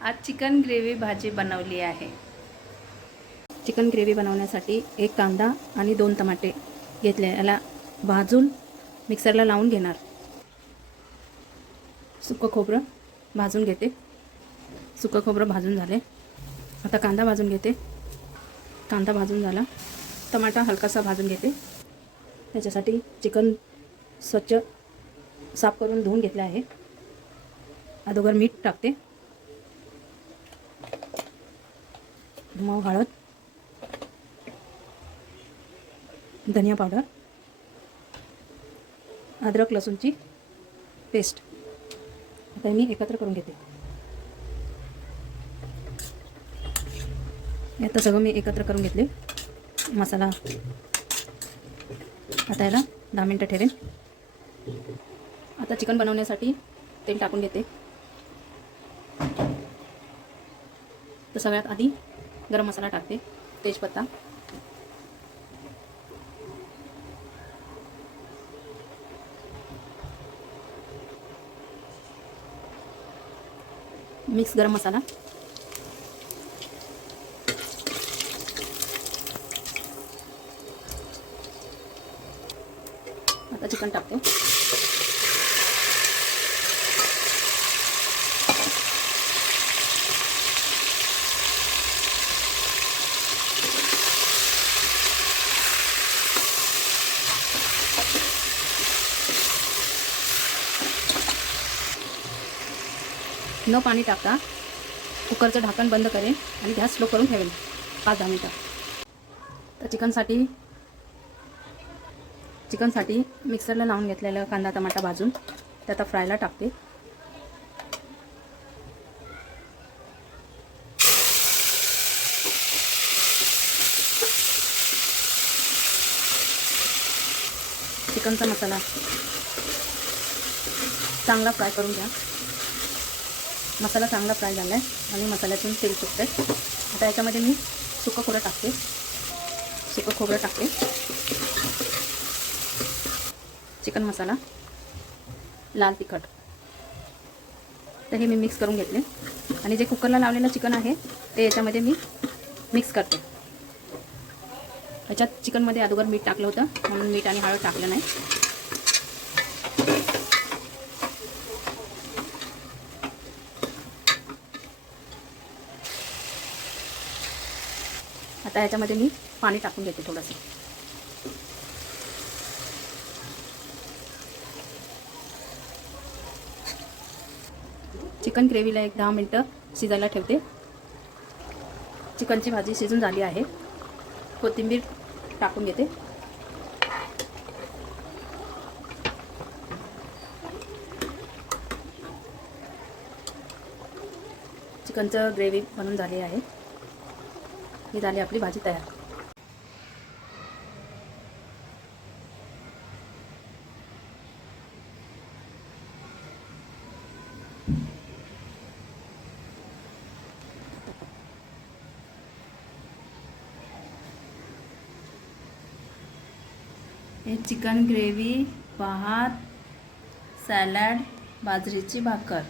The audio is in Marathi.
आज चिकन ग्रेव्ही भाजी बनवली आहे। चिकन ग्रेव्ही बनवण्यासाठी एक कांदा आणि 2 टमाटे घेतले, याला भाजून मिक्सरला लावून घेणार। सुकं खोबरं भाजून घेते। सुकं खोबरं भाजून झाले, आता कांदा भाजून घेते। कांदा भाजून झाला, टमाटा हलकासा भाजून घेते। त्याच्यासाठी चिकन स्वच्छ साफ करून धुवून घेतले आहे। अगोदर मीठ टाकते, मग हळद, धनिया पावडर, अद्रक लसूणची पेस्ट आता मी एकत्र करून घेते। आता सगळं मी एकत्र करून घेतले मसाला। आता याला 10 मिनिटं ठेवेन। आता चिकन बनवण्यासाठी तेल टाकून घेते। तर सगळ्यात आधी गरम मसाला टाकते, तेजपत्ता, मिक्स गरम मसाला, आता चिकन टाकते। न पाणी टाकता कुकरचं ढाकण बंद करेन आणि गॅस स्लो करून ठेवेन 5-10 मिनिटं। तर चिकनसाठी मिक्सरला लावून घेतलेला कांदा टमाटा भाजून त्यात फ्रायला टाकते। चिकनचा मसाला चांगला फ्राय करून घ्या। मसाला चांगला फ्राय झाला आहे आणि मसाल्यातून तेल सुटते। आता याच्यामध्ये मी सुकं खोबरं टाकते, चिकन मसाला, लाल तिखट, तर हे मी मिक्स करून घेतले आणि जे कुकरला लावलेलं चिकन आहे ते याच्यामध्ये मी मिक्स करते। याच्यात चिकनमध्ये अगोदर मीठ टाकलं होतं म्हणून मीठ आणि हळद टाकलं नाही। आता याच्यामध्ये मी पाणी टाकून घेते थोडंसं। चिकन ग्रेव्हीला 10 मिनिटं शिजायला ठेवते। चिकनची भाजी शिजून झाली आहे, कोथिंबीर टाकून घेते। चिकनचं ग्रेव्ही बनवून झाली आहे। ही झाली आपली भाजी तयार। हे चिकन ग्रेव्ही, भात, सॅलड, बाजरीची भाकर।